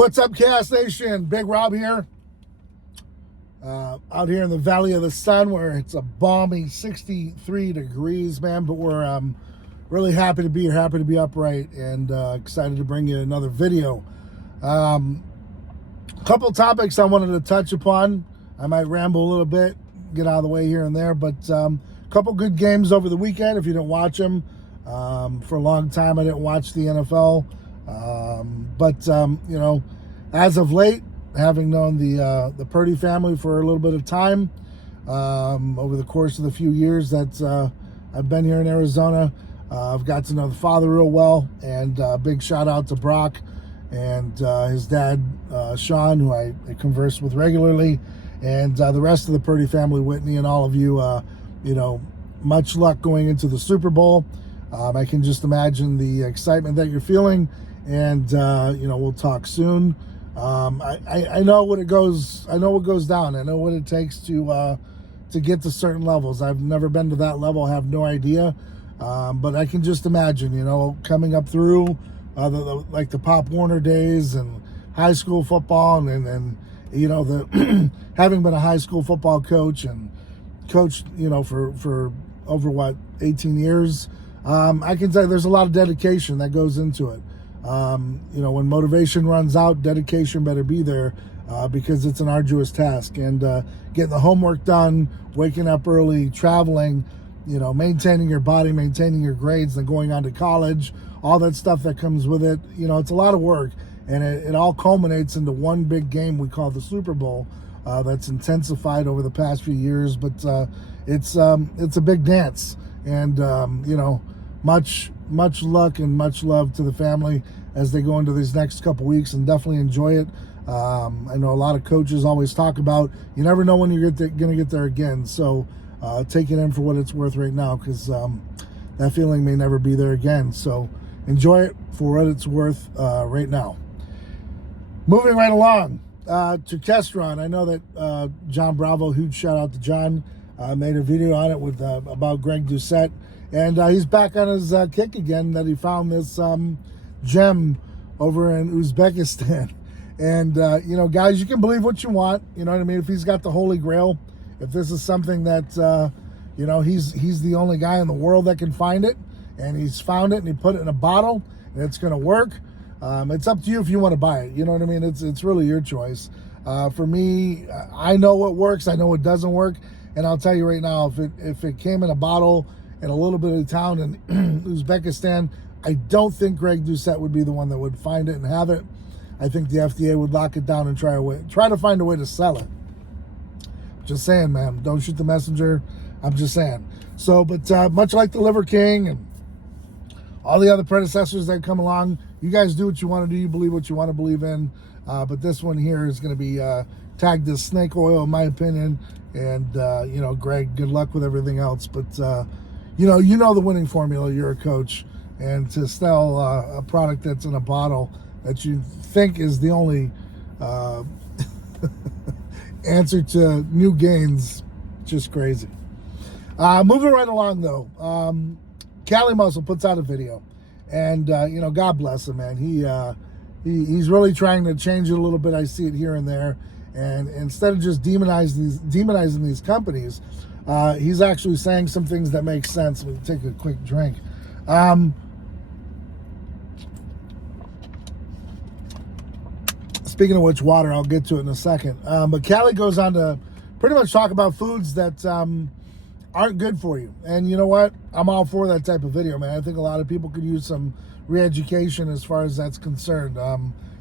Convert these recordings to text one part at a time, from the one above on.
What's up, Chaos Nation? Big Rob here. Out here in the Valley of the Sun where it's a balmy 63 degrees, man. But we're really happy to be here, happy to be upright, and excited to bring you another video. A couple topics I wanted to touch upon. I might ramble a little bit, get out of the way here and there, but a couple good games over the weekend if you didn't watch them. For a long time, I didn't watch the NFL. But you know, as of late, having known the Purdy family for a little bit of time, over the course of the few years that I've been here in Arizona, I've got to know the father real well, and big shout out to Brock and his dad, Sean, who I converse with regularly, and the rest of the Purdy family, Whitney, and all of you, you know, much luck going into the Super Bowl. I can just imagine the excitement that you're feeling, and you know, we'll talk soon. I know what it goes. I know what goes down. I know what it takes to get to certain levels. I've never been to that level. I have no idea, but I can just imagine. You know, coming up through like the Pop Warner days and high school football, and you know, the having been a high school football coach and coached, you know, for over 18 years. I can tell you there's a lot of dedication that goes into it. You know, when motivation runs out, dedication better be there, because it's an arduous task. And getting the homework done, waking up early, traveling, you know, maintaining your body, maintaining your grades, and going on to college, all that stuff that comes with it, you know, it's a lot of work. And it all culminates into one big game we call the Super Bowl, that's intensified over the past few years. But it's a big dance. And you know, much luck and much love to the family as they go into these next couple weeks, and definitely enjoy it. I know a lot of coaches always talk about you never know when you're going to get there again. So take it in for what it's worth right now, because that feeling may never be there again. So enjoy it for what it's worth right now. Moving right along to test run. I know that John Bravo, huge shout out to John, made a video on it with about Greg Doucette, and he's back on his kick again, that he found this gem over in Uzbekistan. And you know, guys, you can believe what you want, you know what I mean? If he's got the Holy Grail, if this is something that you know, he's the only guy in the world that can find it, and he's found it, and he put it in a bottle, and it's going to work. It's up to you if you want to buy it, you know what I mean? It's really your choice. For me, I know what works, I know what doesn't work. And I'll tell you right now, if it came in a bottle in a little bit of town in Uzbekistan, I don't think Greg Doucette would be the one that would find it and have it. I think the FDA would lock it down and try to find a way to sell it. Just saying, man. Don't shoot the messenger. I'm just saying. So, but much like the Liver King and all the other predecessors that come along, you guys do what you want to do. You believe what you want to believe in. But this one here is going to be tagged as snake oil, in my opinion. And, you know, Greg, good luck with everything else. But, you know the winning formula. You're a coach. And to sell a product that's in a bottle that you think is the only answer to new gains, just crazy. Moving right along, though. Cali Muscle puts out a video. And, you know, God bless him, man. He's really trying to change it a little bit. I see it here and there. And instead of just demonizing these companies, he's actually saying some things that make sense. Let me take a quick drink. Speaking of which, water, I'll get to it in a second. But Callie goes on to pretty much talk about foods that aren't good for you. And you know what? I'm all for that type of video, man. I think a lot of people could use some re-education as far as that's concerned.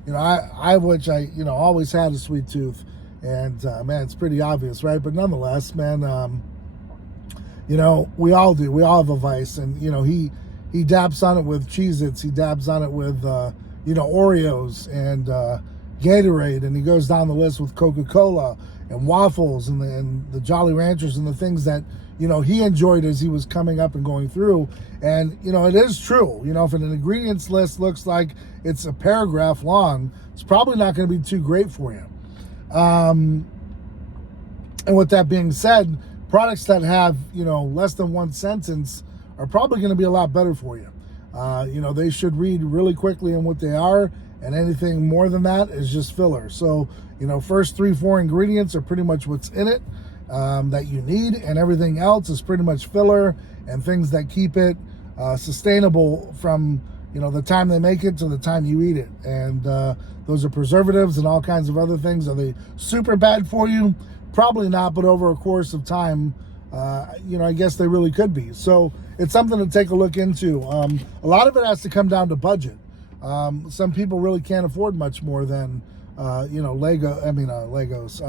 You know, I you know, always had a sweet tooth, and man, it's pretty obvious, right? But nonetheless, man, you know, we all do. We all have a vice, and you know, he dabs on it with Cheez-Its, he dabs on it with you know, Oreos and Gatorade, and he goes down the list with Coca-Cola and waffles and the Jolly Ranchers and the things that, you know, he enjoyed as he was coming up and going through. And, you know, it is true. You know, if an ingredients list looks like it's a paragraph long, it's probably not going to be too great for you. And with that being said, products that have, you know, less than one sentence are probably going to be a lot better for you. You know, they should read really quickly on what they are and anything more than that is just filler. So, you know, first 3-4 ingredients are pretty much what's in it that you need, and everything else is pretty much filler and things that keep it sustainable from, you know, the time they make it to the time you eat it. And those are preservatives and all kinds of other things. Are they super bad for you? Probably not, but over a course of time, you know, I guess they really could be. So it's something to take a look into. A lot of it has to come down to budget. Some people really can't afford much more than, you know, Eggos.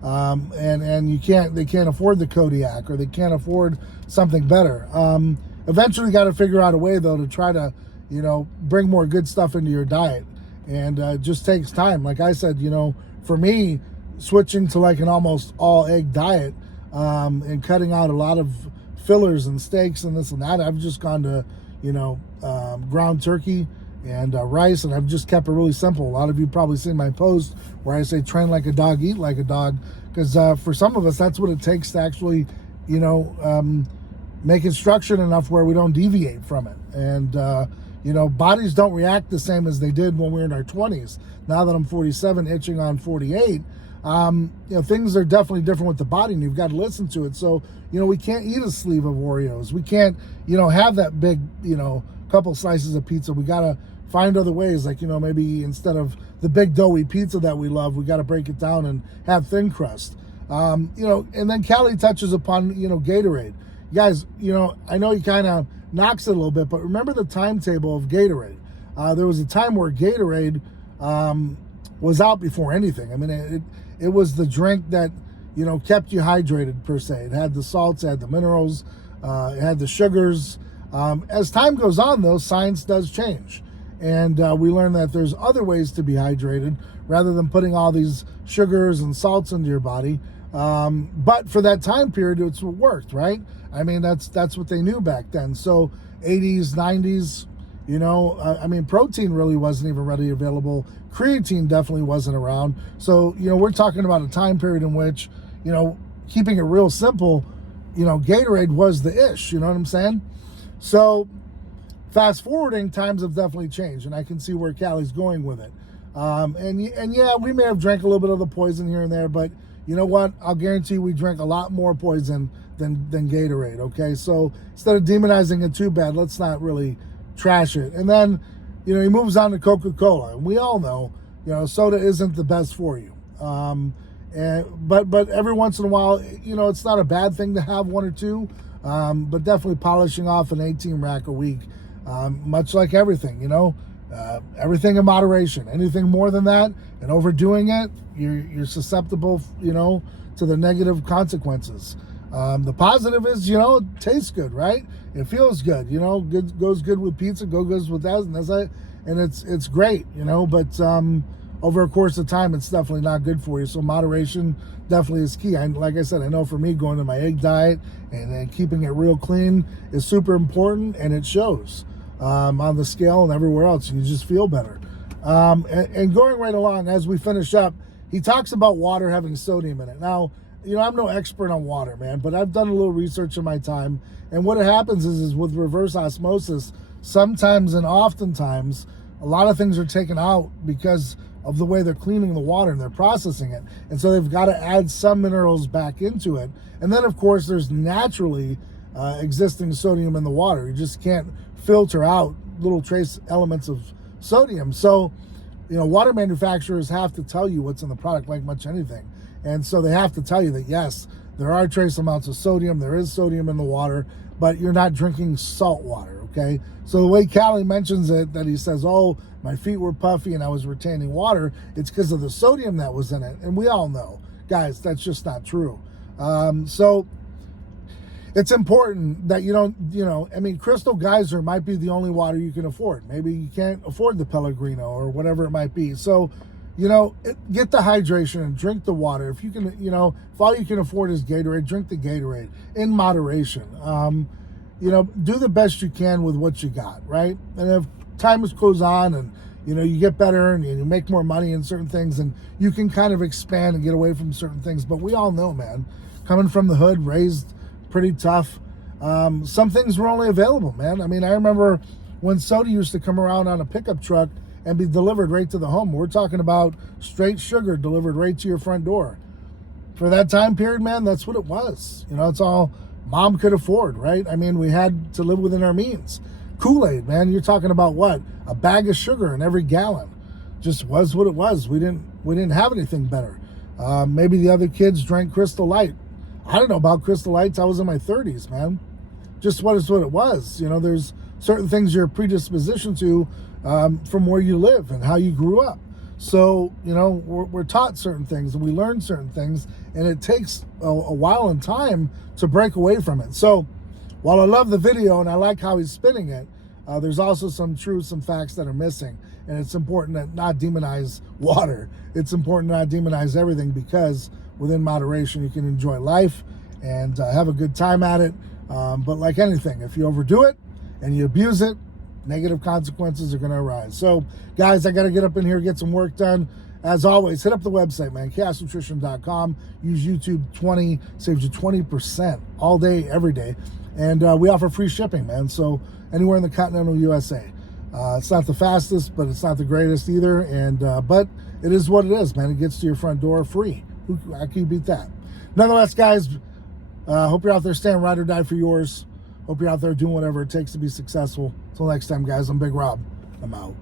And they can't afford the Kodiak, or they can't afford something better. Eventually got to figure out a way, though, to try to, you know, bring more good stuff into your diet. And it just takes time. Like I said, you know, for me, switching to like an almost all egg diet, and cutting out a lot of fillers and steaks and this and that, I've just gone to, you know, ground turkey and rice, and I've just kept it really simple. A lot of you probably seen my post where I say train like a dog, eat like a dog, because for some of us, that's what it takes to actually, you know, make it structured enough where we don't deviate from it. And you know, bodies don't react the same as they did when we were in our 20s. Now that I'm 47, itching on 48, you know, things are definitely different with the body, and you've got to listen to it. So, you know, we can't eat a sleeve of Oreos. We can't, you know, have that big, you know, couple slices of pizza. We got to find other ways, like, you know, maybe instead of the big doughy pizza that we love, we got to break it down and have thin crust. You know, and then Callie touches upon, you know, Gatorade. You guys, you know, I know he kind of knocks it a little bit, but remember the timetable of Gatorade. There was a time where Gatorade was out before anything. I mean, it was the drink that, you know, kept you hydrated, per se. It had the salts, it had the minerals, it had the sugars. As time goes on, though, science does change. And we learn that there's other ways to be hydrated rather than putting all these sugars and salts into your body. But for that time period, it's what worked, right? I mean, that's what they knew back then. So 80s, 90s, you know, I mean, protein really wasn't even readily available. Creatine definitely wasn't around. So, you know, we're talking about a time period in which, you know, keeping it real simple, you know, Gatorade was the ish, you know what I'm saying? So fast forwarding, times have definitely changed, and I can see where Callie's going with it. And yeah, we may have drank a little bit of the poison here and there, but you know what? I'll guarantee we drank a lot more poison than Gatorade, okay? So instead of demonizing it too bad, let's not really trash it. And then, you know, he moves on to Coca-Cola. And we all know, you know, soda isn't the best for you. But every once in a while, you know, it's not a bad thing to have one or two, but definitely polishing off an 18 rack a week, much like everything, you know, everything in moderation. Anything more than that and overdoing it, you're susceptible, you know, to the negative consequences. The positive is, you know, it tastes good, right? It feels good, you know, goes good with pizza, goes with that, and it's great, you know, but over a course of time, it's definitely not good for you. So moderation definitely is key. Like I said, I know for me, going to my egg diet and keeping it real clean is super important, and it shows on the scale and everywhere else. You just feel better. And going right along, as we finish up, he talks about water having sodium in it. Now, you know, I'm no expert on water, man, but I've done a little research in my time. And what happens is with reverse osmosis, sometimes and oftentimes, a lot of things are taken out because of the way they're cleaning the water and they're processing it. And so they've got to add some minerals back into it. And then, of course, there's naturally existing sodium in the water. You just can't filter out little trace elements of sodium. So, you know, water manufacturers have to tell you what's in the product, like much anything. And so they have to tell you that, yes, there are trace amounts of sodium, there is sodium in the water, but you're not drinking salt water, okay? So the way Callie mentions it, that he says, oh, my feet were puffy and I was retaining water, it's because of the sodium that was in it. And we all know, guys, that's just not true. So it's important that you don't, you know, I mean, Crystal Geyser might be the only water you can afford. Maybe you can't afford the Pellegrino or whatever it might be. So, you know, get the hydration and drink the water. If you can, you know, if all you can afford is Gatorade, drink the Gatorade in moderation. You know, do the best you can with what you got, right? And if time goes on and, you know, you get better and you make more money in certain things, and you can kind of expand and get away from certain things. But we all know, man, coming from the hood, raised pretty tough, some things were only available, man. I mean, I remember when soda used to come around on a pickup truck, and be delivered right to the home. We're talking about straight sugar delivered right to your front door. For that time period, man, that's what it was. You know, it's all mom could afford, right? I mean, we had to live within our means. Kool-Aid, man, you're talking about what? A bag of sugar in every gallon. Just was what it was. We didn't have anything better. Maybe the other kids drank Crystal Light. I don't know about Crystal Lights. I was in my 30s, man. Just what is what it was. You know, there's certain things you're predispositioned to from where you live and how you grew up. So, you know, we're taught certain things and we learn certain things, and it takes a while in time to break away from it. So while I love the video and I like how he's spinning it, there's also some facts that are missing. And it's important to not demonize water. It's important to not demonize everything, because within moderation, you can enjoy life and have a good time at it. But like anything, if you overdo it and you abuse it, negative consequences are going to arise. So, guys, I got to get up in here, get some work done. As always, hit up the website, man, chaosnutrition.com. Use YouTube 20, saves you 20% all day, every day. And we offer free shipping, man. So anywhere in the continental USA. It's not the fastest, but it's not the greatest either. And but it is what it is, man. It gets to your front door free. How can you beat that? Nonetheless, guys, hope you're out there staying ride or die for yours. Hope you're out there doing whatever it takes to be successful. Until next time, guys, I'm Big Rob. I'm out.